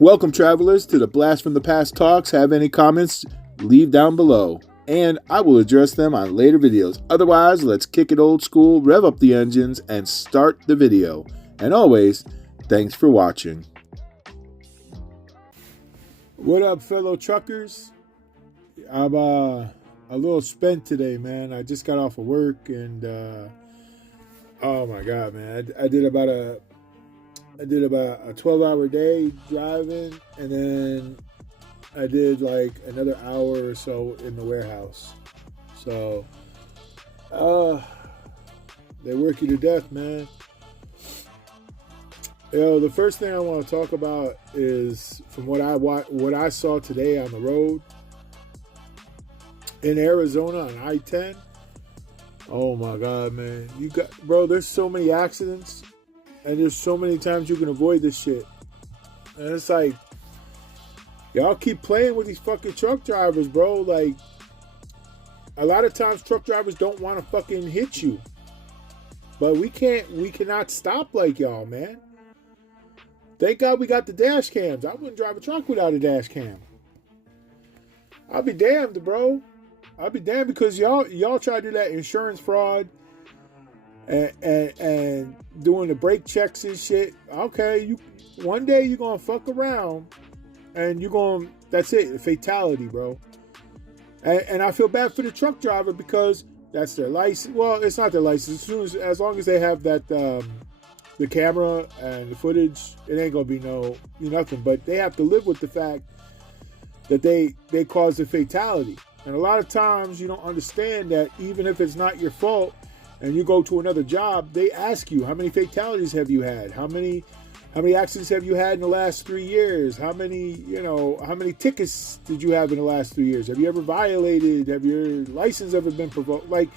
Welcome, travelers, to the Blast from the Past Talks. Have any comments? Leave down below, and I will address them on later videos. Otherwise, let's kick it old school, rev up the engines, and start the video. And always, thanks for watching. What up, fellow truckers? I'm a little spent today, man. I just got off of work, and oh my god, man, I did about a 12-hour day driving, and then I did like another hour or so in the warehouse. So, they work you to death, man. The first thing I want to talk about is from what I saw today on the road in Arizona on I-10. Oh my god, man! There's so many accidents. And there's so many times you can avoid this shit. And it's like, y'all keep playing with these fucking truck drivers, bro. Like, a lot of times truck drivers don't want to fucking hit you. But we cannot stop like y'all, man. Thank God we got the dash cams. I wouldn't drive a truck without a dash cam. I'll be damned, bro. I'll be damned because y'all try to do that insurance fraud. And doing the brake checks and shit. Okay, one day you're gonna fuck around, and that's it, fatality, bro. And I feel bad for the truck driver because that's their license. Well, it's not their license. As long as they have that the camera and the footage, it ain't gonna be nothing. But they have to live with the fact that they caused a fatality. And a lot of times you don't understand that even if it's not your fault, and you go to another job, they ask you, how many fatalities have you had? How many accidents have you had in the last 3 years? How many tickets did you have in the last 3 years? Have you ever violated? Have your license ever been provoked? Like,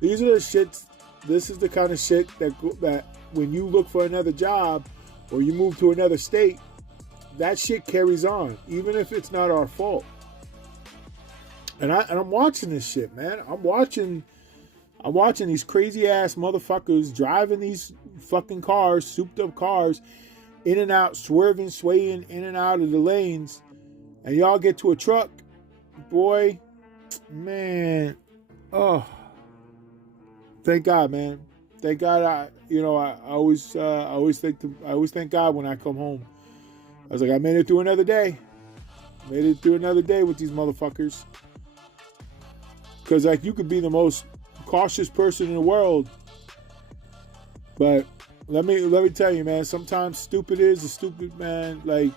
these are the shits. This is the kind of shit that when you look for another job or you move to another state, that shit carries on, even if it's not our fault. And I'm watching this shit, man. I'm watching these crazy ass motherfuckers driving these fucking cars, souped up cars, in and out, swerving, swaying in and out of the lanes. And y'all get to a truck, boy, man. Oh, thank God, man. Thank God. I always thank God when I come home. I was like, I made it through another day. Made it through another day with these motherfuckers. Because like, you could be the most cautious person in the world, but let me tell you, man, sometimes stupid is a stupid, man. Like,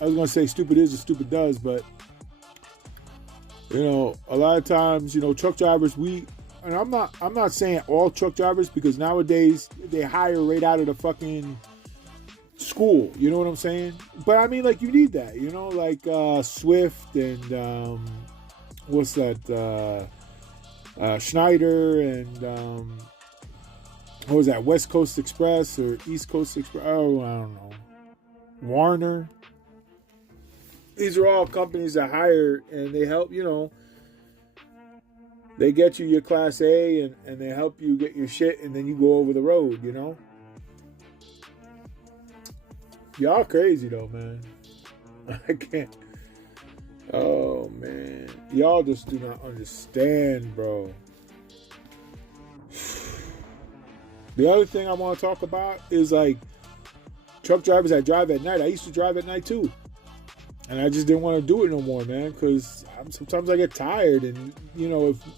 I was gonna say stupid is a stupid does, but a lot of times, truck drivers, and I'm not saying all truck drivers, because nowadays they hire right out of the fucking school, you know what I'm saying? But I mean, like, you need that, like Swift and what's that, Schneider and what was that, West Coast Express or East Coast Express? Oh, I don't know. Warner. These are all companies that hire, and they help, they get you your Class A, and they help you get your shit, and then you go over the road, Y'all crazy though, man. I can't. Oh, man. Y'all just do not understand, bro. The other thing I want to talk about is, like, truck drivers that drive at night. I used to drive at night, too. And I just didn't want to do it no more, man, because sometimes I get tired. And,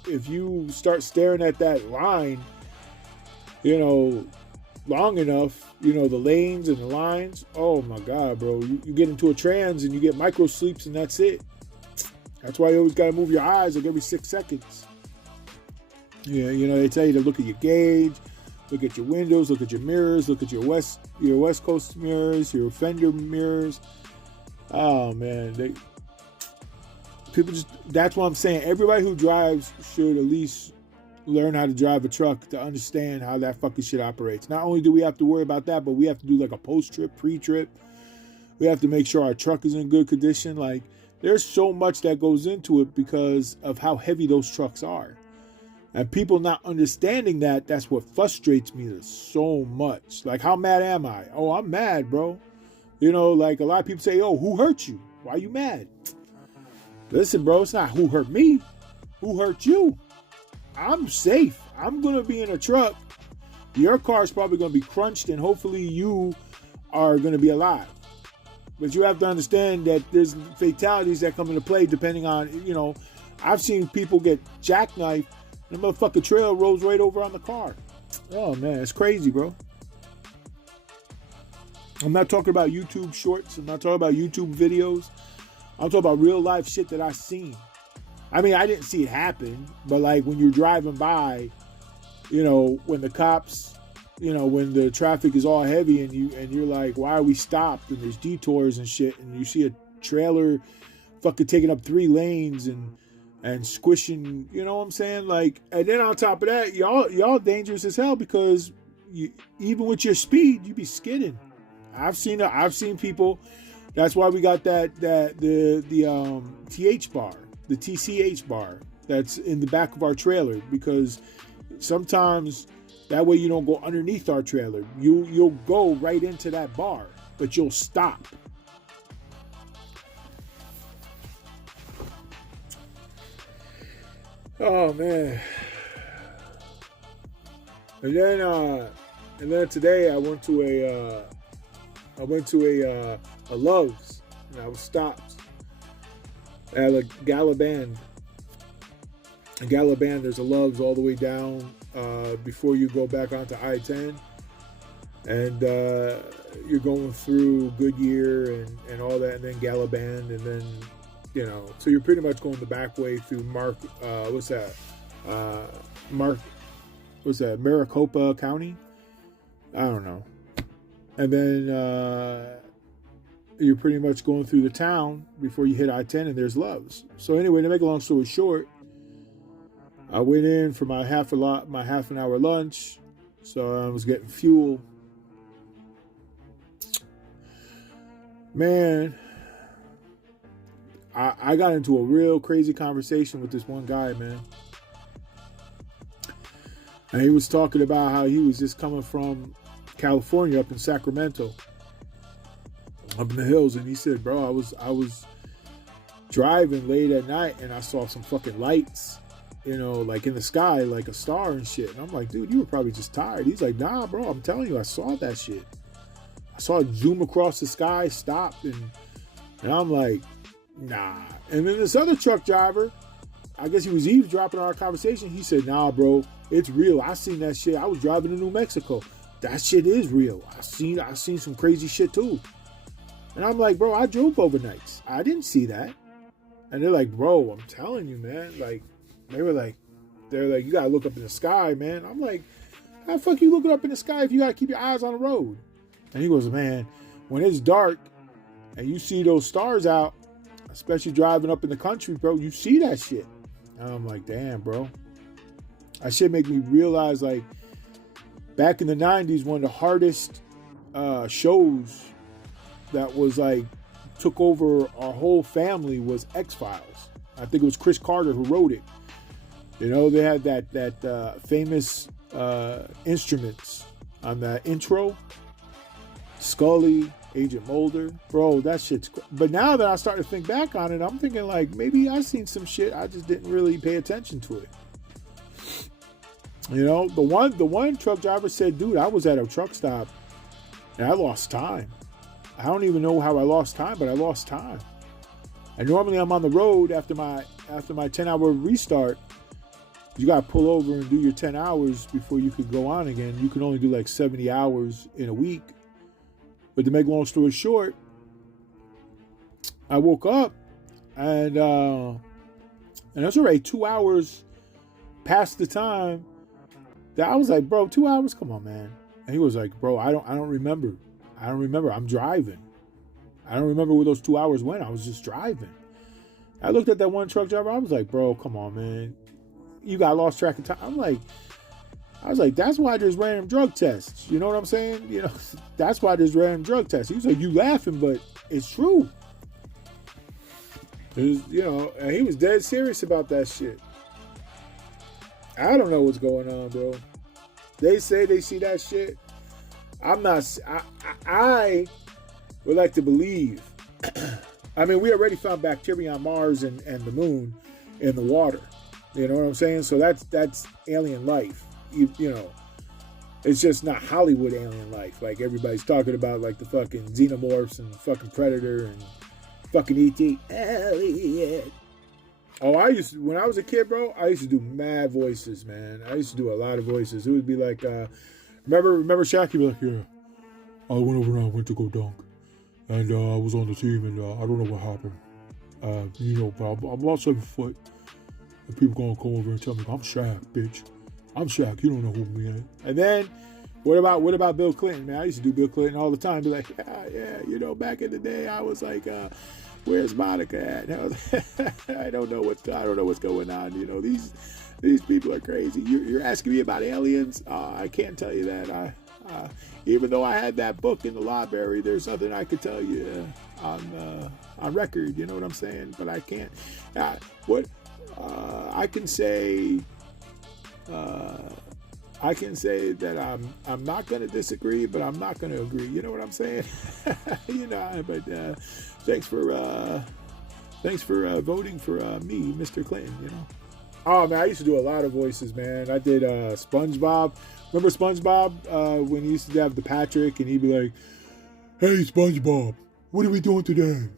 if you start staring at that line, long enough, the lanes and the lines, oh, my God, bro. You get into a trans and you get micro sleeps, and that's it. That's why you always got to move your eyes like every 6 seconds. Yeah, they tell you to look at your gauge, look at your windows, look at your mirrors, look at your West Coast mirrors, your fender mirrors. Oh, man. That's what I'm saying. Everybody who drives should at least learn how to drive a truck to understand how that fucking shit operates. Not only do we have to worry about that, but we have to do like a post-trip, pre-trip. We have to make sure our truck is in good condition. Like, there's so much that goes into it because of how heavy those trucks are. And people not understanding that's what frustrates me so much. Like, how mad am I? Oh, I'm mad, bro. You know, like a lot of people say, oh, who hurt you? Why are you mad? Listen, bro, it's not who hurt me. Who hurt you? I'm safe. I'm going to be in a truck. Your car is probably going to be crunched, and hopefully you are going to be alive. But you have to understand that there's fatalities that come into play depending on, you know, I've seen people get jackknifed and the motherfucking trailer rolls right over on the car. Oh, man, it's crazy, bro. I'm not talking about YouTube shorts. I'm not talking about YouTube videos. I'm talking about real life shit that I've seen. I mean, I didn't see it happen, but like when you're driving by, you know, when the cops, you know, when the traffic is all heavy and you're like, why are we stopped? And there's detours and shit, and you see a trailer fucking taking up 3 lanes and squishing, you know what I'm saying? Like, and then on top of that, y'all dangerous as hell because even with your speed, you be skidding. I've seen people. That's why we got the TH bar, the TCH bar that's in the back of our trailer, because sometimes that way you don't go underneath our trailer. You'll go right into that bar, but you'll stop. Oh man. And then today I went to a Love's, and I was stopped at a Galaband. In Galaband, there's a Love's all the way down before you go back onto I-10, and you're going through Goodyear and all that, and then Galaband, and then, you know, so you're pretty much going the back way through Maricopa County? I don't know. And then you're pretty much going through the town before you hit I-10, and there's Love's. So anyway, to make a long story short, I went in for my half an hour lunch, so I was getting fuel. Man, I got into a real crazy conversation with this one guy, man. And he was talking about how he was just coming from California, up in Sacramento, up in the hills, and he said, bro, I was driving late at night and I saw some fucking lights, you know, like in the sky, like a star and shit. And I'm like, dude, you were probably just tired. He's like, nah, bro, I'm telling you, I saw that shit. I saw it zoom across the sky, stopped, and I'm like, nah. And then this other truck driver, I guess he was eavesdropping on our conversation. He said, nah, bro, it's real. I seen that shit. I was driving to New Mexico. That shit is real. I seen some crazy shit too. And I'm like, bro, I drove overnights. I didn't see that. And they're like, bro, I'm telling you, man. Like, they're like, you gotta look up in the sky, man. I'm like, how the fuck you looking up in the sky if you gotta keep your eyes on the road? And he goes, man, when it's dark and you see those stars out, especially driving up in the country, bro, you see that shit. And I'm like, damn, bro. That shit make me realize, like, back in the 90s, one of the hardest shows that was like took over our whole family was X-Files. I think it was Chris Carter who wrote it. You know, they had that famous instruments on that intro. Scully, Agent Mulder. Bro, that shit's... But now that I start to think back on it, I'm thinking like, maybe I seen some shit, I just didn't really pay attention to it. You know, the one truck driver said, dude, I was at a truck stop and I lost time. I don't even know how I lost time, but I lost time. And normally I'm on the road after my 10-hour restart. You got to pull over and do your 10 hours before you could go on again. You can only do like 70 hours in a week. But to make a long story short, I woke up and that's already 2 hours past the time that I was like, bro, 2 hours? Come on, man. And he was like, bro, I don't remember. I don't remember. I'm driving. I don't remember where those 2 hours went. I was just driving. I looked at that one truck driver. I was like, bro, come on, man. You got lost track of time. I was like, that's why there's random drug tests. You know what I'm saying? You know, that's why there's random drug tests. He was like, you laughing, but it's true. It was, you know, and he was dead serious about that shit. I don't know what's going on, bro. They say they see that shit. I'm not. I We like to believe. I mean, we already found bacteria on Mars and the moon in the water. You know what I'm saying? So that's alien life. You know, it's just not Hollywood alien life. Like everybody's talking about, like the fucking xenomorphs and fucking Predator and fucking E.T. Elliot. Oh, when I was a kid, bro, I used to do mad voices, man. I used to do a lot of voices. It would be like, remember Shaq? He'd be like, yeah, I went over and I went to go dunk. And I was on the team and I don't know what happened. You know, but I'm about 7 foot. And people gonna come over and tell me, I'm Shaq, bitch. I'm Shaq. You don't know who me is. And then, what about Bill Clinton, man? I used to do Bill Clinton all the time. Be like, yeah, you know, back in the day, I was like, where's Monica at? And I was, I don't know what's going on. You know, these people are crazy. You're asking me about aliens? I can't tell you that. Even though I had that book in the library, there's nothing I could tell you on record. You know what I'm saying? But I can't. I can say. I can say that I'm not going to disagree, but I'm not going to agree. You know what I'm saying? You know. But thanks for voting for me, Mr. Clinton. You know. Oh man, I used to do a lot of voices, man. I did SpongeBob. Remember SpongeBob when he used to have the Patrick and he'd be like, "Hey SpongeBob, what are we doing today?"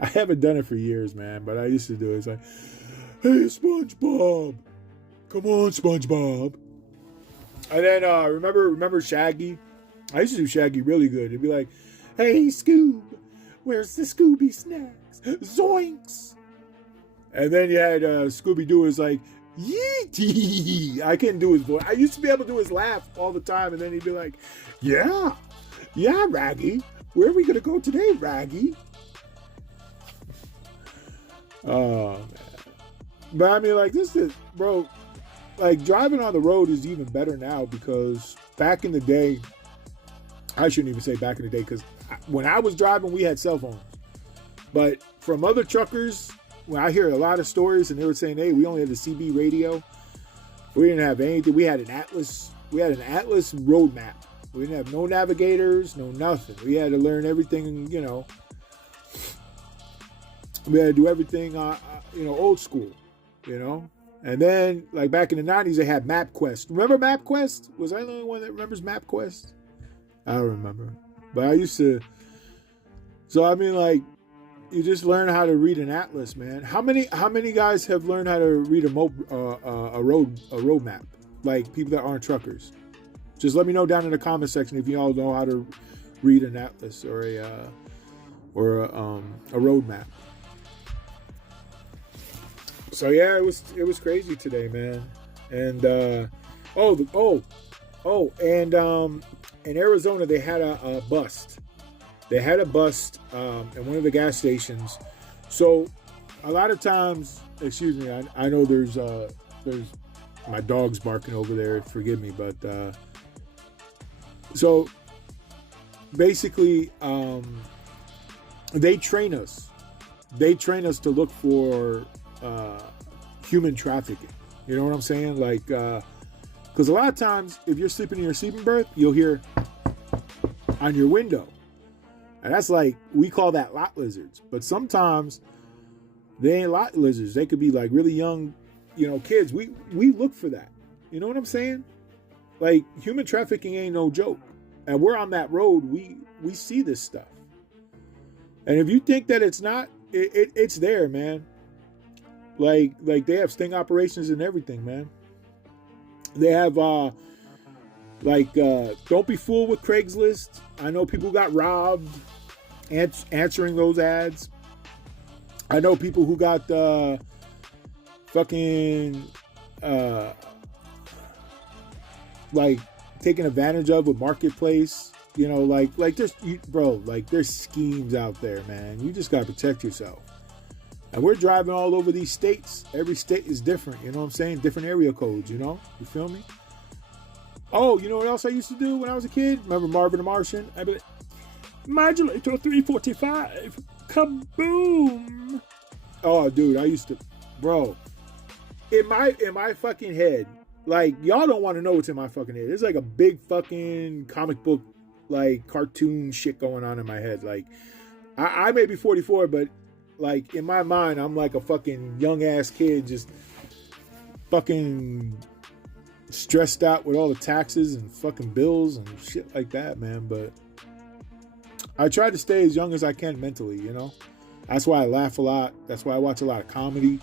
I haven't done it for years, man, but I used to do it. It's like, "Hey SpongeBob, come on SpongeBob." And then remember Shaggy? I used to do Shaggy really good. It'd be like, "Hey Scoob, where's the Scooby snacks? Zoinks!" And then you had Scooby-Doo is like, "Yeetie!" I couldn't do his voice. I used to be able to do his laugh all the time, and then he'd be like, yeah, Raggy. Where are we going to go today, Raggy?" Oh, man. But I mean, like, bro, like, driving on the road is even better now because back in the day, I shouldn't even say back in the day because when I was driving, we had cell phones. But from other truckers, when I hear a lot of stories and they were saying, hey, we only had the CB radio. We didn't have anything. We had an Atlas. We had an Atlas road map. We didn't have no navigators, no nothing. We had to learn everything, you know. We had to do everything, old school, you know. And then, like back in the 90s, they had MapQuest. Remember MapQuest? Was I the only one that remembers MapQuest? I don't remember. But I used to. So, I mean, like, you just learn how to read an atlas, man. How many guys have learned how to read a road map? Like people that aren't truckers. Just let me know down in the comment section if you all know how to read an atlas or a road map. So yeah, it was crazy today, man. And in Arizona they had a bust. They had a bust at one of the gas stations. So a lot of times, excuse me, I know there's my dog's barking over there. Forgive me, but so basically, they train us. They train us to look for human trafficking. You know what I'm saying? Like, because a lot of times, if you're sleeping in your sleeping berth, you'll hear on your window. And that's like, we call that lot lizards. But sometimes they ain't lot lizards. They could be like really young, kids. We look for that. You know what I'm saying? Like, human trafficking ain't no joke. And we're on that road. We see this stuff. And if you think that it's not, it's there, man. Like they have sting operations and everything, man. They have, don't be fooled with Craigslist. I know people got robbed answering those ads. I know people who got taken advantage of with Marketplace. There's schemes out there, man. You just gotta protect yourself. And we're driving all over these states. Every state is different, you know what I'm saying? Different area codes, you feel me? Oh, you know what else I used to do when I was a kid? Remember Marvin the Martian? I'd be like, modulator 345, kaboom. Oh, dude, I used to, bro, in my fucking head, like, y'all don't want to know what's in my fucking head. It's like a big fucking comic book, like cartoon shit going on in my head. Like I may be 44, but like in my mind, I'm like a fucking young ass kid, just fucking stressed out with all the taxes and fucking bills and shit like that, man. But I try to stay as young as I can mentally, you know. That's why I laugh a lot. That's why I watch a lot of comedy.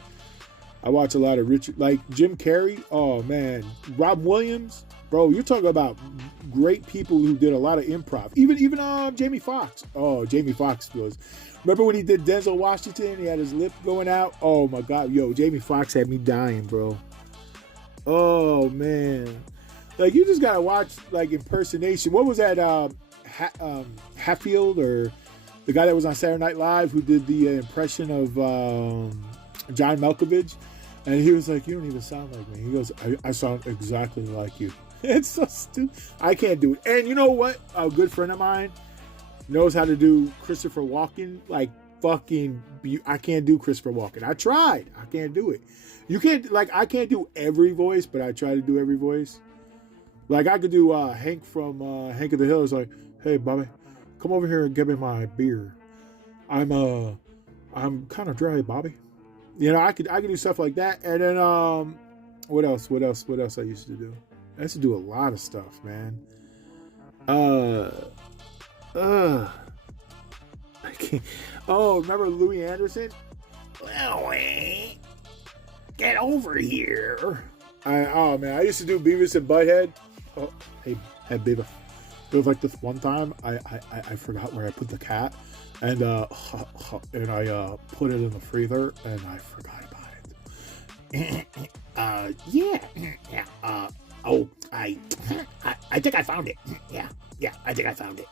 I watch a lot of like Jim Carrey. Oh man, Rob Williams, bro. You're talking about great people who did a lot of improv. Even Jamie Foxx. Oh, Jamie Foxx was. Remember when he did Denzel Washington? He had his lip going out. Oh my God, yo, Jamie Foxx had me dying, bro. Oh man, like you just gotta watch like impersonation. What was that? Hatfield or the guy that was on Saturday Night Live who did the impression of John Malkovich, and he was like, "You don't even sound like me." He goes, "I sound exactly like you." It's so stupid. I can't do it. And you know what? A good friend of mine knows how to do Christopher Walken. Like fucking, I can't do Christopher Walken. I tried. I can't do it. You can't, like, I can't do every voice, but I try to do every voice. Like I could do Hank from Hank of the Hill. It's like, "Hey, Bobby, come over here and give me my beer. I'm kind of dry, Bobby." You know, I could do stuff like that. And then what else I used to do? I used to do a lot of stuff, man. I can't. Oh, remember Louis Anderson? Louis, get over here. Oh man, I used to do Beavis and Butthead. Oh, hey Beavis. It was like this one time I forgot where I put the cat, and I put it in the freezer and I forgot about it. I think I found it. Yeah, I think I found it.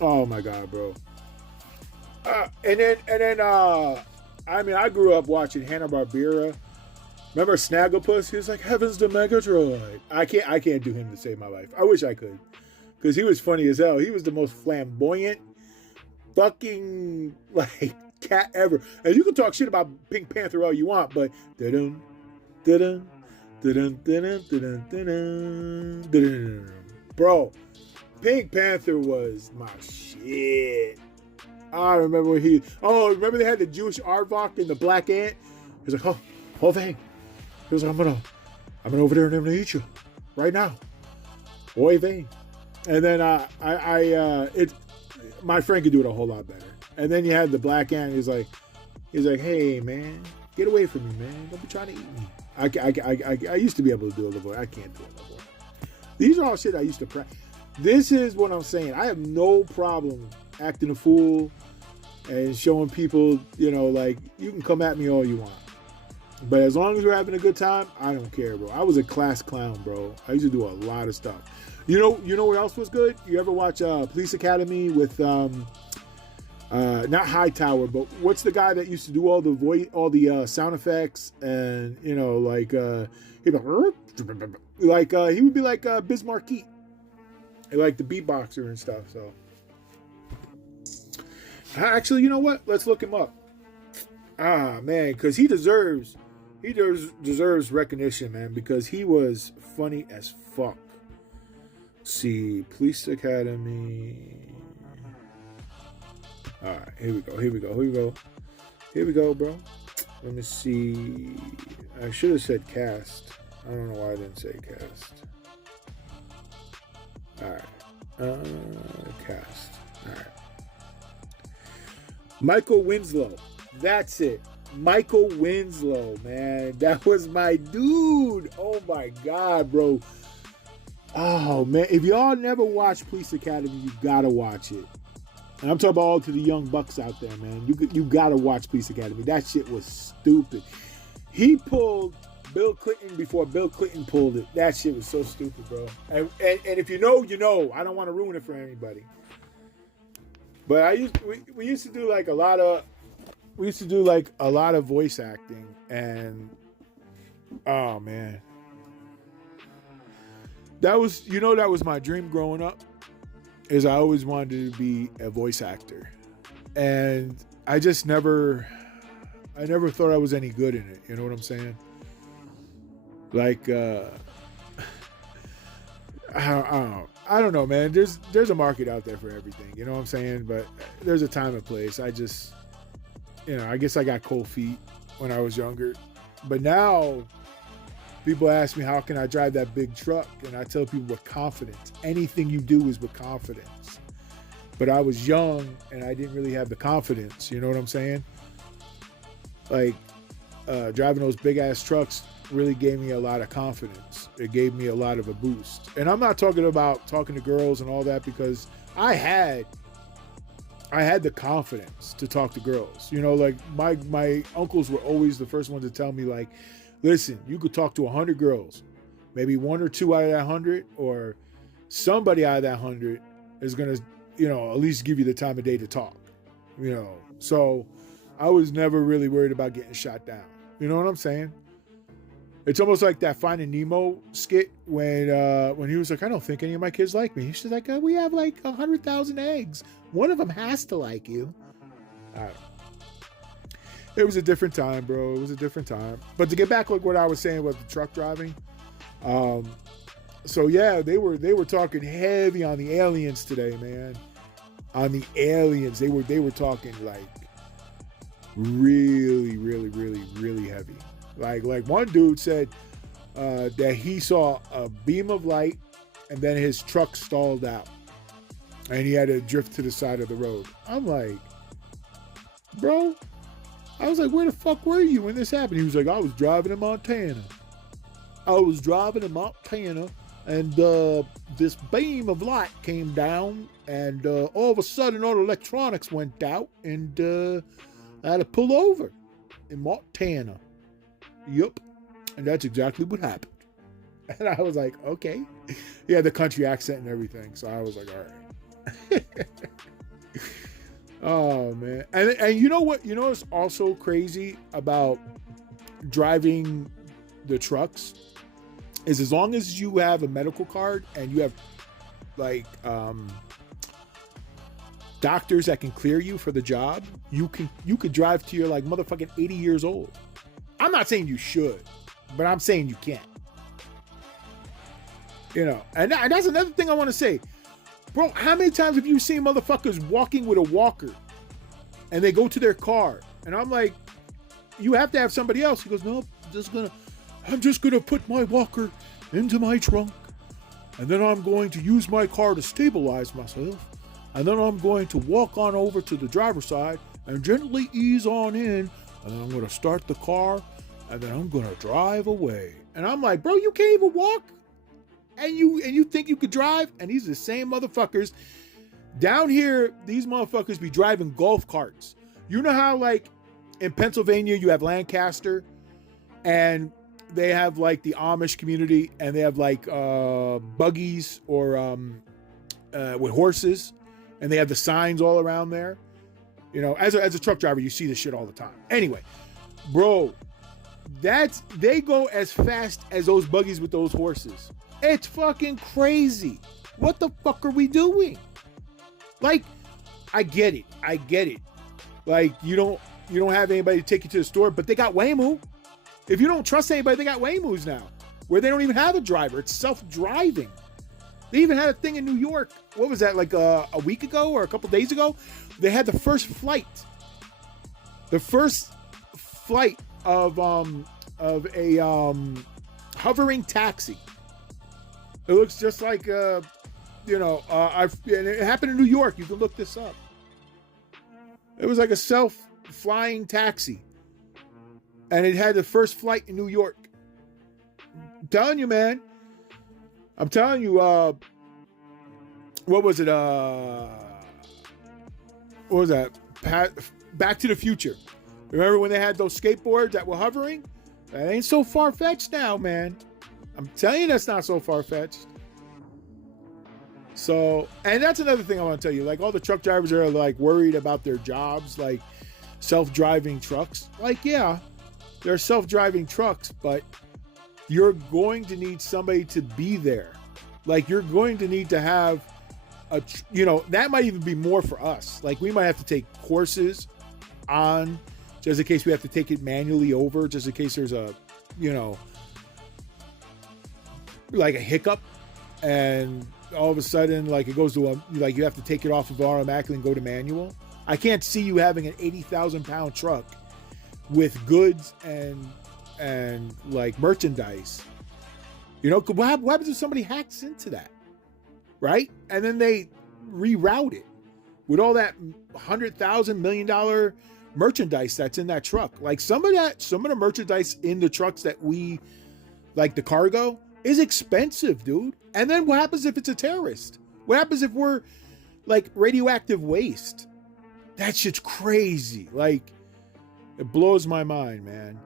Oh my God, bro. And then I mean, I grew up watching Hanna-Barbera. Remember Snagglepuss? He was like, "Heavens to Megatroid." I can't do him to save my life. I wish I could. Because he was funny as hell. He was the most flamboyant fucking like cat ever. And you can talk shit about Pink Panther all you want, but dun dun dun dun dun dun. Bro, Pink Panther was my shit. I remember when remember they had the Jewish Aardvark and the Black Ant? He was like, "Oh thing." He was like, I'm gonna over there and I'm gonna eat you right now. Oy vey. And then my friend could do it a whole lot better. And then you had the Black Ant. He's like, "Hey man, get away from me, man! Don't be trying to eat me." I used to be able to do a little voice. I can't do a little voice. These are all shit I used to practice. This is what I'm saying. I have no problem acting a fool and showing people, you know, like you can come at me all you want. But as long as we're having a good time, I don't care, bro. I was a class clown, bro. I used to do a lot of stuff. You know what else was good? You ever watch Police Academy with not Hightower, but what's the guy that used to do all the sound effects and he would be like Biz Markie, like the beatboxer and stuff. So actually, you know what? Let's look him up. Ah man, because he deserves recognition, man, because he was funny as fuck. Let's see, Police Academy. All right, here we go, bro. Let me see. I should have said cast. I don't know why I didn't say cast. All right, cast. All right, Michael Winslow. That's it. Michael Winslow, man. That was my dude. Oh my God, bro. Oh man, if y'all never watched Police Academy, you gotta watch it. And I'm talking about all to the young bucks out there, man. You gotta watch Police Academy. That shit was stupid. He pulled Bill Clinton before Bill Clinton pulled it. That shit was so stupid, bro. And if you know, you know. I don't want to ruin it for anybody. But we used to do like a lot of voice acting, and oh man, that was my dream growing up. Is I always wanted to be a voice actor, and I never thought I was any good in it. You know what I'm saying? Like I don't know, man. There's a market out there for everything. You know what I'm saying? But there's a time and place. I just, I guess I got cold feet when I was younger. But now people ask me, how can I drive that big truck? And I tell people with confidence. Anything you do is with confidence. But I was young and I didn't really have the confidence. You know what I'm saying? Like, driving those big ass trucks really gave me a lot of confidence. It gave me a lot of a boost. And I'm not talking about talking to girls and all that, because I had the confidence to talk to girls. Like my uncles were always the first ones to tell me, like, listen, you could talk to 100 girls. Maybe 1 or 2 out of that 100, or somebody out of that 100 is going to, at least give you the time of day to talk. So I was never really worried about getting shot down. You know what I'm saying? It's almost like that Finding Nemo skit when he was like, I don't think any of my kids like me. He's just like, we have like 100,000 eggs. One of them has to like you. It was a different time, bro. It was a different time. But to get back like what I was saying about the truck driving, so yeah, they were talking heavy on the aliens today, man. On the aliens, they were talking like really, really, really, really heavy. Like one dude said that he saw a beam of light and then his truck stalled out and he had to drift to the side of the road. I'm like, bro, I was like, where the fuck were you when this happened? He was like, I was driving in Montana. And this beam of light came down and all of a sudden all the electronics went out and I had to pull over in Montana. Yup. And that's exactly what happened. And I was like, okay. He had the country accent and everything. So I was like, all right. Oh, man. And you know what? You know what's also crazy about driving the trucks? Is as long as you have a medical card and you have like doctors that can clear you for the job, you could drive to your like motherfucking 80 years old. I'm not saying you should, but I'm saying you can. And that's another thing I want to say. Bro, how many times have you seen motherfuckers walking with a walker and they go to their car? And I'm like, you have to have somebody else. He goes, no, I'm just gonna put my walker into my trunk, and then I'm going to use my car to stabilize myself, and then I'm going to walk on over to the driver's side and gently ease on in, and then I'm going to start the car, and then I'm going to drive away. And I'm like, bro, you can't even walk? And you think you could drive? And these are the same motherfuckers. Down here, these motherfuckers be driving golf carts. You know how, like, in Pennsylvania, you have Lancaster, and they have, like, the Amish community, and they have, like, buggies or with horses, and they have the signs all around there. As a truck driver, you see this shit all the time. Anyway, bro, they go as fast as those buggies with those horses. It's fucking crazy. What the fuck are we doing? Like, I get it. Like, you don't have anybody to take you to the store, but they got Waymo. If you don't trust anybody, they got Waymos now, where they don't even have a driver. It's self-driving. They even had a thing in New York. What was that, like a week ago or a couple days ago? They had the first flight. The first flight of a hovering taxi. It looks just like and it happened in New York. You can look this up. It was like a self-flying taxi. And it had the first flight in New York. I'm telling you, man. I'm telling you, what was it? What was that? Back to the Future. Remember when they had those skateboards that were hovering? That ain't so far-fetched now, man. I'm telling you, that's not so far-fetched. So, and that's another thing I want to tell you. Like, all the truck drivers are, like, worried about their jobs, like self-driving trucks. Like, yeah, they're self-driving trucks, but you're going to need somebody to be there. Like, you're going to need to have that might even be more for us. Like, we might have to take courses on, just in case we have to take it manually over, just in case there's a, like a hiccup and all of a sudden, like, it goes to like, you have to take it off of automatically and go to manual. I can't see you having an 80,000 pound truck with goods and like merchandise. You know, what happens if somebody hacks into that, right? And then they reroute it with all that $100,000 million merchandise that's in that truck. Like, some of the merchandise in the trucks that we, like the cargo, is expensive, dude. And then what happens if it's a terrorist? What happens if we're like radioactive waste? That shit's crazy. Like, it blows my mind, man.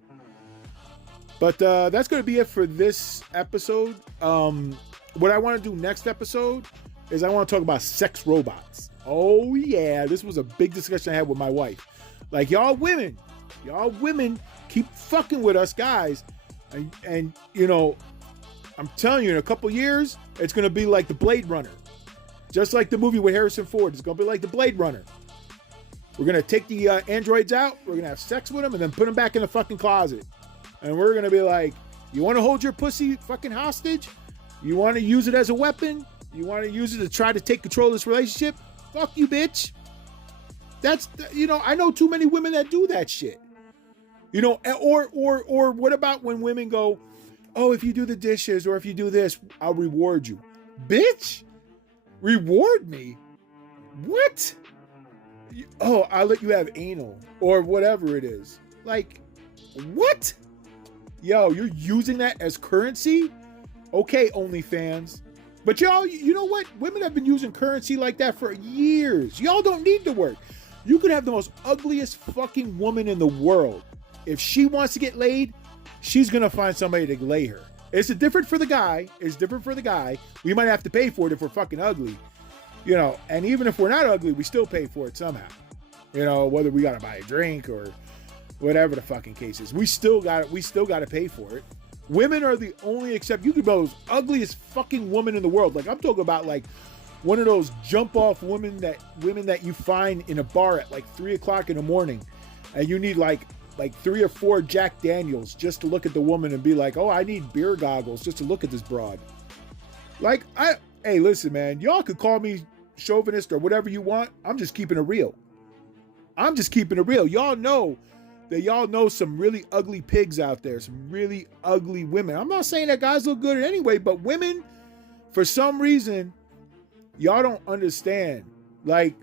But that's going to be it for this episode. What I want to do next episode is I want to talk about sex robots. Oh, yeah. This was a big discussion I had with my wife. Like, y'all women keep fucking with us guys. And you know, I'm telling you, in a couple years, it's going to be like the Blade Runner. Just like the movie with Harrison Ford. It's going to be like the Blade Runner. We're going to take the androids out. We're going to have sex with them and then put them back in the fucking closet. And we're going to be like, you want to hold your pussy fucking hostage? You want to use it as a weapon? You want to use it to try to take control of this relationship? Fuck you, bitch. That's, you know, I know too many women that do that shit. You know, or what about when women go, oh, if you do the dishes or if you do this, I'll reward you. Bitch, reward me? What? Oh, I'll let you have anal or whatever it is. Like, what? Yo, you're using that as currency? Okay, OnlyFans. But y'all, you know what? Women have been using currency like that for years. Y'all don't need to work. You could have the most ugliest fucking woman in the world. If she wants to get laid, she's going to find somebody to lay her. It's different for the guy. We might have to pay for it if we're fucking ugly. You know, and even if we're not ugly, we still pay for it somehow. You know, whether we got to buy a drink or whatever the fucking case is. We still got to pay for it. Women are the only exception. You could be the most ugliest fucking woman in the world. Like, I'm talking about like one of those jump off women that you find in a bar at like 3 o'clock in the morning, and you need like 3 or 4 Jack Daniels just to look at the woman and be like, oh, I need beer goggles just to look at this broad. Like, hey, listen, man, y'all could call me chauvinist or whatever you want. I'm just keeping it real. Y'all know that y'all know some really ugly pigs out there, some really ugly women. I'm not saying that guys look good in any way, but women, for some reason, y'all don't understand. Like,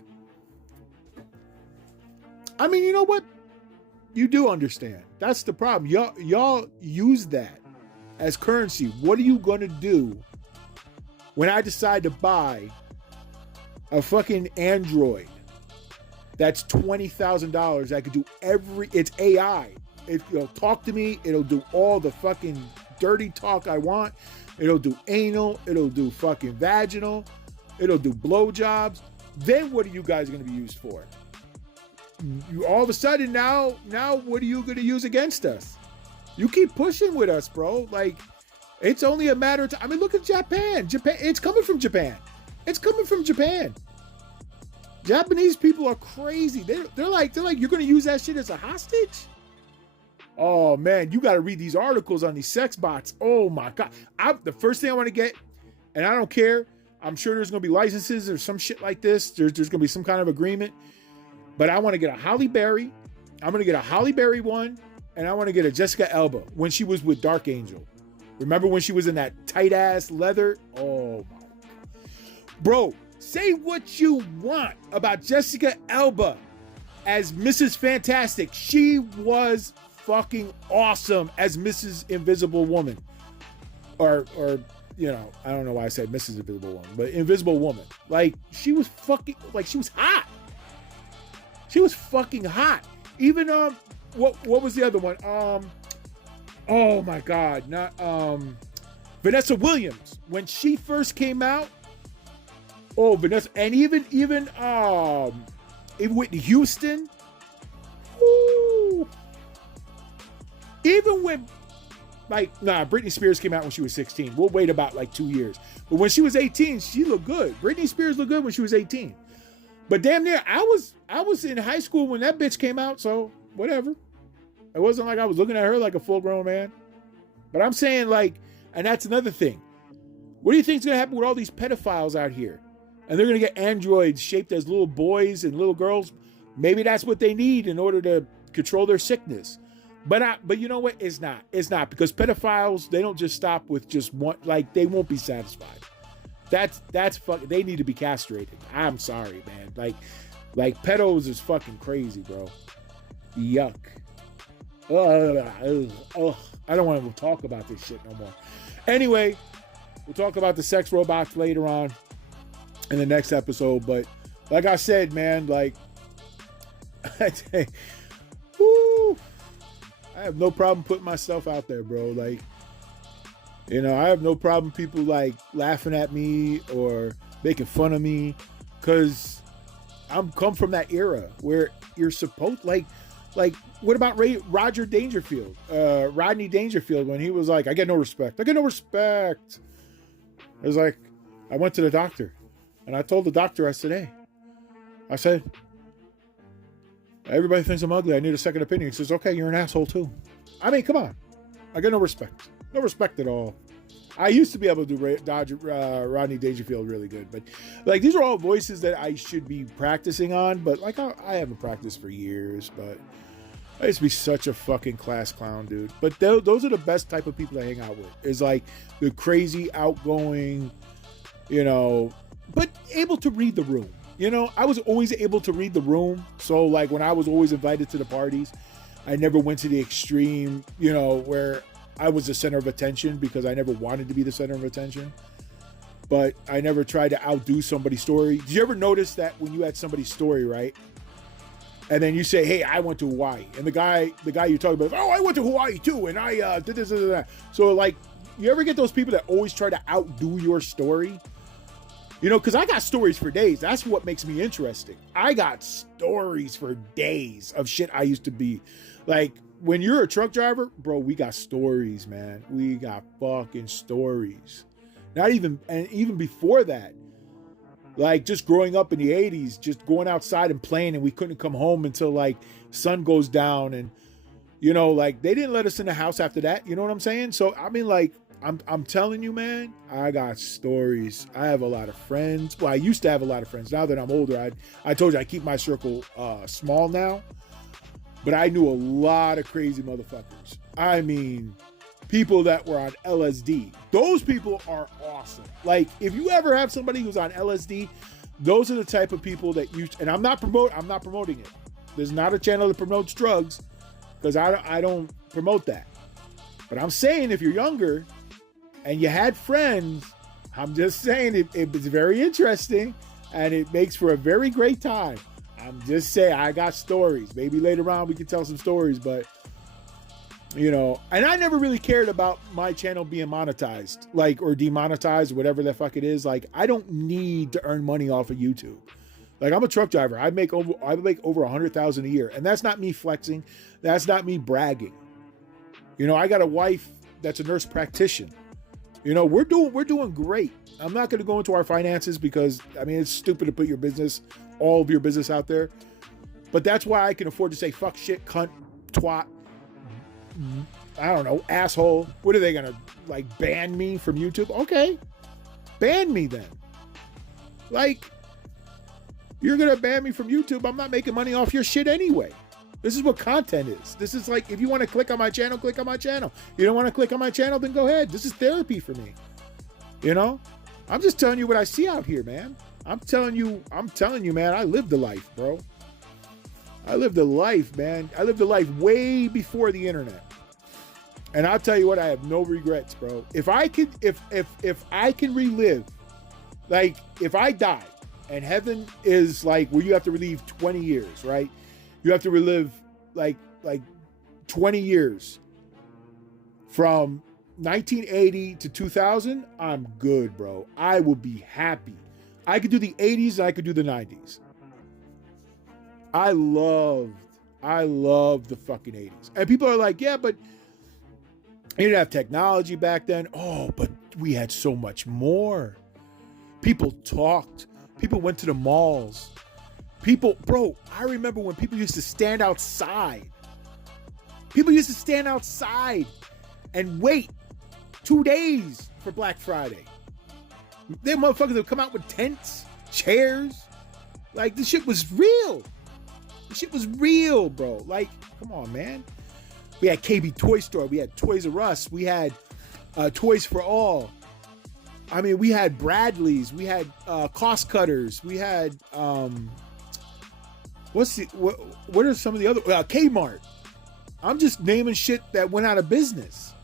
I mean, you know what? You do understand. That's the problem. Y'all use that as currency. What are you going to do when I decide to buy a fucking Android that's $20,000 that could do it's AI. It'll talk to me. It'll do all the fucking dirty talk I want. It'll do anal. It'll do fucking vaginal. It'll do blowjobs. Then what are you guys going to be used for? You all of a sudden now what are you going to use against us? You keep pushing with us, bro. Like, it's only a matter of time. I mean, look at Japan. It's coming from Japan. Japanese people are crazy. They're like, you're going to use that shit as a hostage? Oh man, you got to read these articles on these sex bots. Oh my God. The first thing I want to get, and I don't care, I'm sure there's going to be licenses or some shit like this. There's going to be some kind of agreement. But I want to get a Halle Berry. I'm going to get a Halle Berry one. And I want to get a Jessica Alba when she was with Dark Angel. Remember when she was in that tight ass leather? Oh my God. Bro, say what you want about Jessica Alba as Mrs. Fantastic. She was fucking awesome as Mrs. Invisible Woman. Or you know, I don't know why I said Mrs. Invisible Woman, but Invisible Woman. Like, she was fucking, like, she was hot. She was fucking hot. Even what was the other one? Oh my God, not Vanessa Williams when she first came out. Oh, Vanessa, and even Whitney Houston. Ooh. Even when, like, Britney Spears came out when she was 16. We'll wait about like 2 years. But when she was 18, she looked good. Britney Spears looked good when she was 18. But damn near, I was in high school when that bitch came out, so whatever. It wasn't like I was looking at her like a full-grown man. But I'm saying, like, and that's another thing. What do you think is going to happen with all these pedophiles out here? And they're going to get androids shaped as little boys and little girls. Maybe that's what they need in order to control their sickness. But you know what? It's not. It's not, because pedophiles, they don't just stop with just one. Like, they won't be satisfied. That's fucking. They need to be castrated. I'm sorry, man. Like pedos is fucking crazy, bro. Yuck. I don't want to talk about this shit no more. Anyway, we'll talk about the sex robots later on in the next episode. But like I said, man, like, woo, I have no problem putting myself out there, bro. Like, you know, I have no problem people like laughing at me or making fun of me, because I'm come from that era where you're supposed, like what about Rodney Dangerfield, when he was like, I get no respect. It was like, I went to the doctor and I told the doctor, I said, everybody thinks I'm ugly. I need a second opinion. He says, okay, you're an asshole too. I mean, come on. I get no respect. No respect at all. I used to be able to do Rodney Dangerfield really good, but like, these are all voices that I should be practicing on, but like, I haven't practiced for years. But I used to be such a fucking class clown, dude. But those are the best type of people to hang out with, is like the crazy, outgoing, you know, but able to read the room. You know, I was always able to read the room. So like, when I was always invited to the parties, I never went to the extreme, you know, where I was the center of attention, because I never wanted to be the center of attention. But I never tried to outdo somebody's story. Did you ever notice that when you had somebody's story, right? And then you say, hey, I went to Hawaii. And the guy you're talking about, oh, I went to Hawaii too. And I did this and that. So like, you ever get those people that always try to outdo your story? You know, because I got stories for days. That's what makes me interesting. I got stories for days of shit I used to be. Like, when you're a truck driver, bro, we got stories, man. We got fucking stories. Even before that, like, just growing up in the 80s, just going outside and playing, and we couldn't come home until like sun goes down. And, you know, like, they didn't let us in the house after that. You know what I'm saying? So, I mean, like, I'm telling you, man, I got stories. I have a lot of friends. Well, I used to have a lot of friends. Now that I'm older, I told you I keep my circle small now. But I knew a lot of crazy motherfuckers. I mean, people that were on LSD. Those people are awesome. Like, if you ever have somebody who's on LSD, those are the type of people that you, and I'm not promoting it. There's not a channel that promotes drugs, because I don't promote that. But I'm saying, if you're younger and you had friends, I'm just saying it's very interesting, and it makes for a very great time. I'm just saying, I got stories. Maybe later on we can tell some stories, but, you know, and I never really cared about my channel being monetized, like, or demonetized, or whatever the fuck it is. Like, I don't need to earn money off of YouTube. Like, I'm a truck driver. I make over $100,000 a year, and that's not me flexing. That's not me bragging. You know, I got a wife that's a nurse practitioner. You know, we're doing great. I'm not going to go into our finances, because I mean, it's stupid to put all of your business out there. But that's why I can afford to say fuck, shit, cunt, twat, I don't know, asshole. What are they going to, like, ban me from YouTube? Okay, ban me then. Like, you're going to ban me from YouTube. I'm not making money off your shit anyway. This is what content is. This is like, if you want to click on my channel, click on my channel. You don't want to click on my channel, then go ahead. This is therapy for me. You know? I'm just telling you what I see out here, man. I'm telling you, man, I lived the life, bro. I lived the life, man. I lived the life way before the internet. And I'll tell you what, I have no regrets, bro. If I can relive, like, if I die and heaven is like where you have to relive 20 years, right? You have to relive like 20 years from 1980 to 2000. I'm good, bro. I will be happy. I could do the 80s and I could do the 90s. I loved the fucking 80s. And people are like, yeah, but you didn't have technology back then. Oh, but we had so much more. People talked. People went to the malls. Bro, I remember when people used to stand outside. People used to stand outside and wait 2 days for Black Friday. They motherfuckers would come out with tents, chairs. Like, this shit was real. This shit was real, bro. Like, come on, man. We had KB Toy Store. We had Toys R Us. We had Toys for All. I mean, we had Bradley's. We had Cost Cutters. We had what are some of the other Kmart. I'm just naming shit that went out of business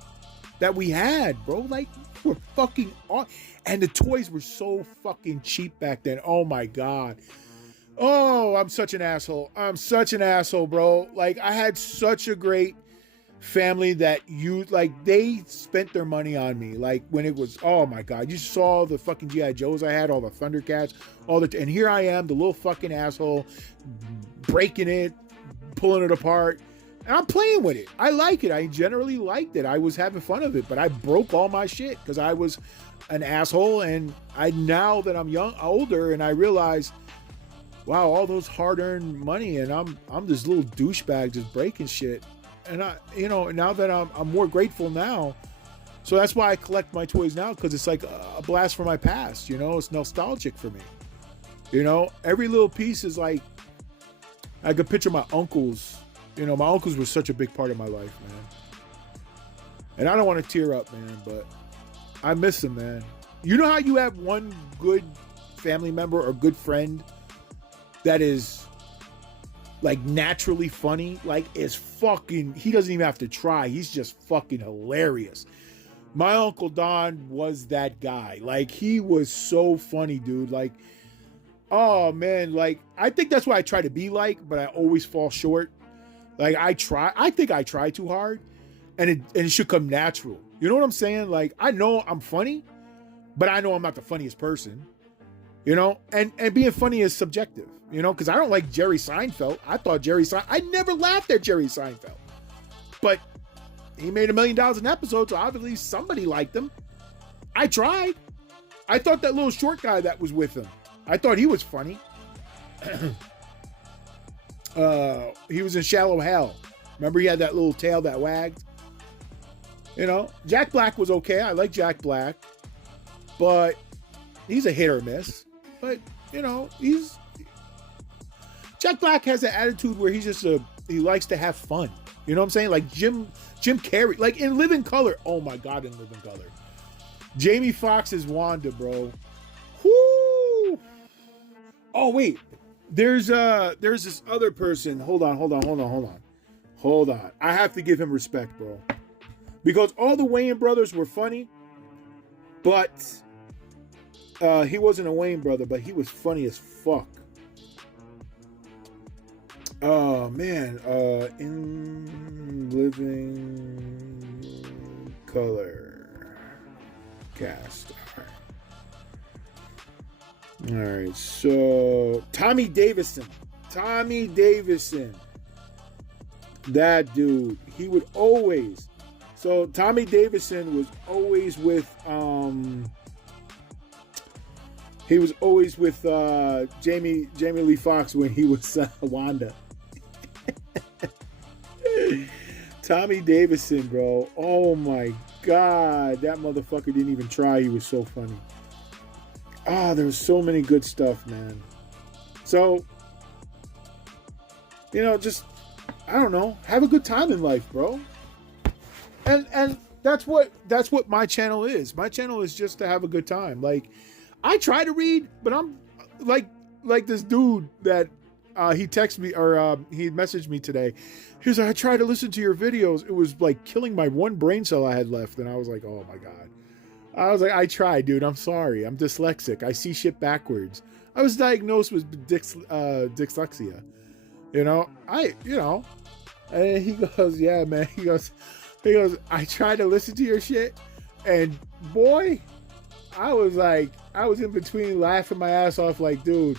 that we had, bro. Like, we're fucking on. And the toys were so fucking cheap back then. Oh my God. Oh, I'm such an asshole. I'm such an asshole, bro. Like, I had such a great family that they spent their money on me. Like, when it was, oh my God, you saw the fucking G.I. Joes I had, all the Thundercats, and here I am, the little fucking asshole, breaking it, pulling it apart. And I'm playing with it. I like it. I generally liked it. I was having fun of it, but I broke all my shit because I was an asshole. And now that I'm older, and I realize, wow, all those hard-earned money, and I'm this little douchebag just breaking shit. And now that I'm more grateful now, so that's why I collect my toys now, because it's like a blast from my past. It's nostalgic for me. Every little piece is like, I could picture my uncles. My uncles were such a big part of my life, man. And I don't want to tear up, man, but I miss them, man. You know how you have one good family member or good friend that is like naturally funny? Like, is fucking, he doesn't even have to try. He's just fucking hilarious. My Uncle Don was that guy. Like, he was so funny, dude. Like, oh man, like, I think that's what I try to be like, but I always fall short. Like, I think I try too hard, and it should come natural. You know what I'm saying? Like, I know I'm funny, but I know I'm not the funniest person. And being funny is subjective, because I don't like Jerry Seinfeld. I never laughed at Jerry Seinfeld, but he made $1 million an episode, so obviously somebody liked him. I tried. I thought that little short guy that was with him, I thought he was funny. He was in Shallow Hell. Remember, he had that little tail that wagged? Jack Black was okay. I like Jack Black, but he's a hit or miss. But, Jack Black has an attitude where he's just he likes to have fun. You know what I'm saying? Like Jim Carrey, like in Living Color. Oh my God, in Living Color. Jamie Foxx is Wanda, bro. Whoo! Oh wait, there's this other person. Hold on. I have to give him respect, bro, because all the Wayans brothers were funny, but he wasn't a Wayans brother, but he was funny as fuck. Oh man, in Living Color cast. All right, so Tommy Davidson, that dude, he would always. So Tommy Davidson was always with Jamie Lee Foxx when he was Wanda. Tommy Davidson, bro. Oh my God, that motherfucker didn't even try. He was so funny. There was so many good stuff, man. So, just, I don't know, have a good time in life, bro. And that's what my channel is. My channel is just to have a good time. Like, I try to read, but I'm like this dude that he texted me, or he messaged me today. He was like, I tried to listen to your videos. It was like killing my one brain cell I had left. And I was like, oh my God. I was like, I tried, dude. I'm sorry. I'm dyslexic. I see shit backwards. I was diagnosed with dyslexia. And he goes, yeah, man. He goes, I tried to listen to your shit. And boy, I was in between laughing my ass off like, dude,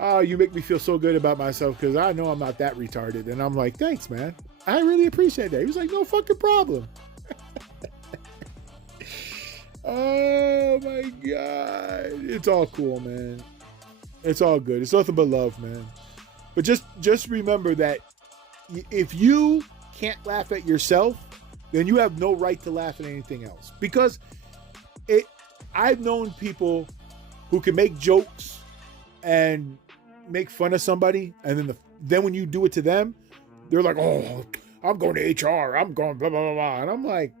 oh, you make me feel so good about myself because I know I'm not that retarded. And I'm like, thanks, man. I really appreciate that. He was like, no fucking problem. Oh my God. It's all cool, man. It's all good. It's nothing but love, man. But just remember that if you can't laugh at yourself, then you have no right to laugh at anything else. Because I've known people who can make jokes and make fun of somebody, and then when you do it to them, they're like, "Oh, I'm going to HR. I'm going blah blah blah blah," and I'm like,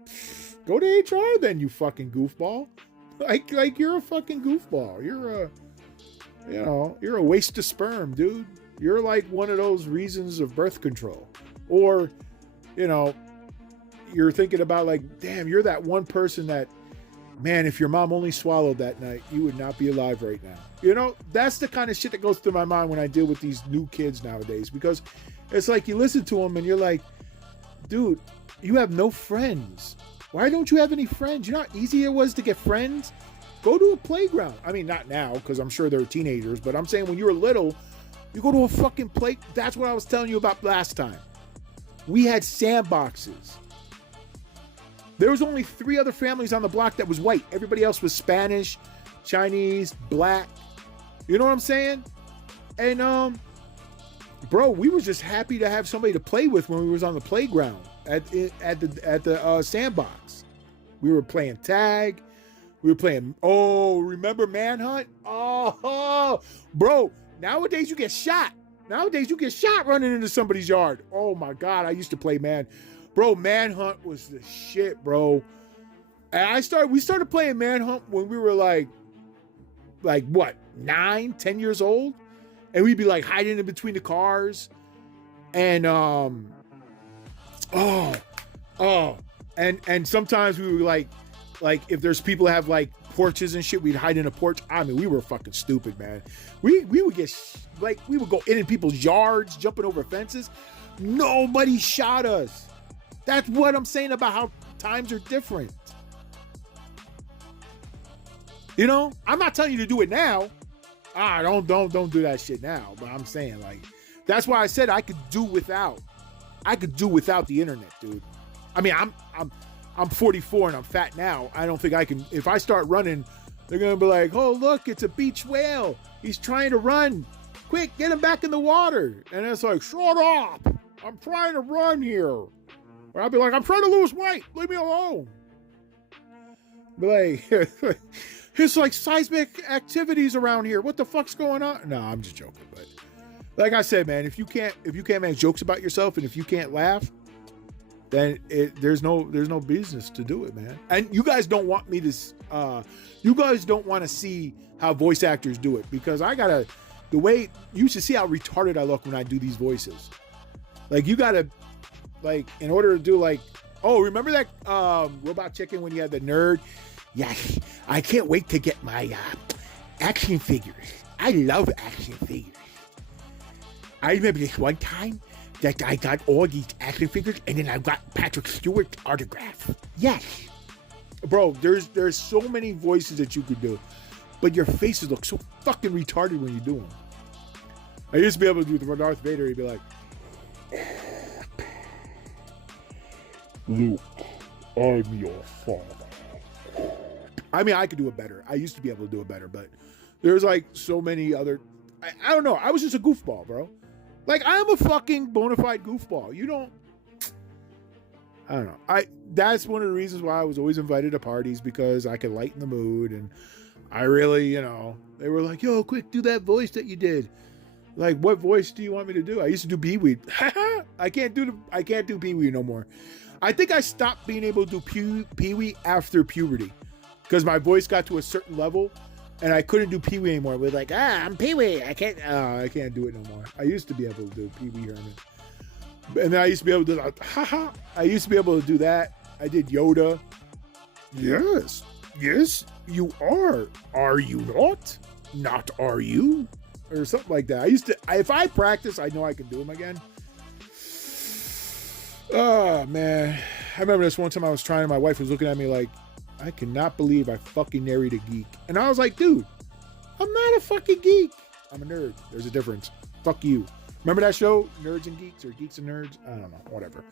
"Go to HR then, you fucking goofball." Like you're a fucking goofball. You're a waste of sperm, dude. You're like one of those reasons of birth control, or you're thinking about like, damn, you're that one person that, man, if your mom only swallowed that night, you would not be alive right now. That's the kind of shit that goes through my mind when I deal with these new kids nowadays, because it's like you listen to them and you're like, dude, you have no friends. Why don't you have any friends? You know how easy it was to get friends? Go to a playground. I mean, not now, because I'm sure they're teenagers, but I'm saying when you were little, you go to a fucking play. That's what I was telling you about last time. We had sandboxes. There was only 3 other families on the block that was white. Everybody else was Spanish, Chinese, black. You know what I'm saying? And bro, we were just happy to have somebody to play with when we was on the playground at the sandbox. We were playing tag. We were playing. Oh, remember Manhunt? Oh, bro. Nowadays you get shot. Nowadays you get shot running into somebody's yard. Oh my God, I used to play Bro, Manhunt was the shit, bro. And we started playing Manhunt when we were like what, 9, 10 years old? And we'd be like hiding in between the cars. And and sometimes we were like if there's people that have like porches and shit, we'd hide in a porch. I mean, we were fucking stupid, man. We would get we would go in people's yards, jumping over fences. Nobody shot us. That's what I'm saying about how times are different. I'm not telling you to do it now. Don't do that shit now. But I'm saying, like, that's why I said I could do without the internet, dude. I mean, I'm 44 and I'm fat now. I don't think I can. If I start running, they're gonna be like, "Oh, look, it's a beach whale. He's trying to run. Quick, get him back in the water." And it's like, "Shut up! I'm trying to run here." Or I'll be like, "I'm trying to lose weight. Leave me alone." Be like, it's like seismic activities around here. What the fuck's going on? No, I'm just joking. But like I said, man, if you can't make jokes about yourself, and if you can't laugh, then there's no business to do it, man. And you guys don't want me to. You guys don't want to see how voice actors do it, because the way you should see how retarded I look when I do these voices. Like, you gotta, like, in order to do, like, oh, remember that Robot Chicken when you had the nerd? Yeah, I can't wait to get my action figures. I love action figures. I remember this one time that I got all these action figures, and then I got Patrick Stewart's autograph. Yes. Bro, there's so many voices that you could do, but your faces look so fucking retarded when you do them. I used to be able to do the Darth Vader. He'd be like, "Luke, I'm your father." I mean, I could do it better. I used to be able to do it better, but there's like so many other. I don't know. I was just a goofball, bro. Like, I'm a fucking bona fide goofball. I don't know. That's one of the reasons why I was always invited to parties, because I could lighten the mood, and I really, they were like, "Yo, quick, do that voice that you did." Like, what voice do you want me to do? I used to do Pee-wee. I can't do Pee-wee no more. I think I stopped being able to do Pee-wee after puberty, because my voice got to a certain level, and I couldn't do Pee-wee anymore. We're like, I'm Pee-wee. I can't do it no more. I used to be able to do Pee-wee Herman. And then I used to be able to do, I used to be able to do that. I did Yoda. Yes, you are. Are you not? Not are you? Or something like that. If I practice, I know I can do them again. Oh, man. I remember this one time I was trying, and my wife was looking at me like, "I cannot believe I fucking married a geek." And I was like, dude, I'm not a fucking geek. I'm a nerd. There's a difference. Fuck you. Remember that show? Nerds and Geeks, or Geeks and Nerds? I don't know. Whatever.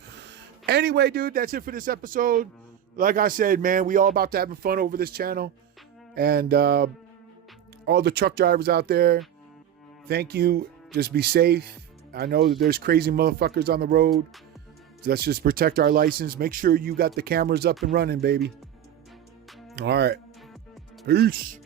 Anyway, dude, that's it for this episode. Like I said, man, we all about to having fun over this channel. And all the truck drivers out there, thank you. Just be safe. I know that there's crazy motherfuckers on the road. So let's just protect our license. Make sure you got the cameras up and running, baby. All right. Peace.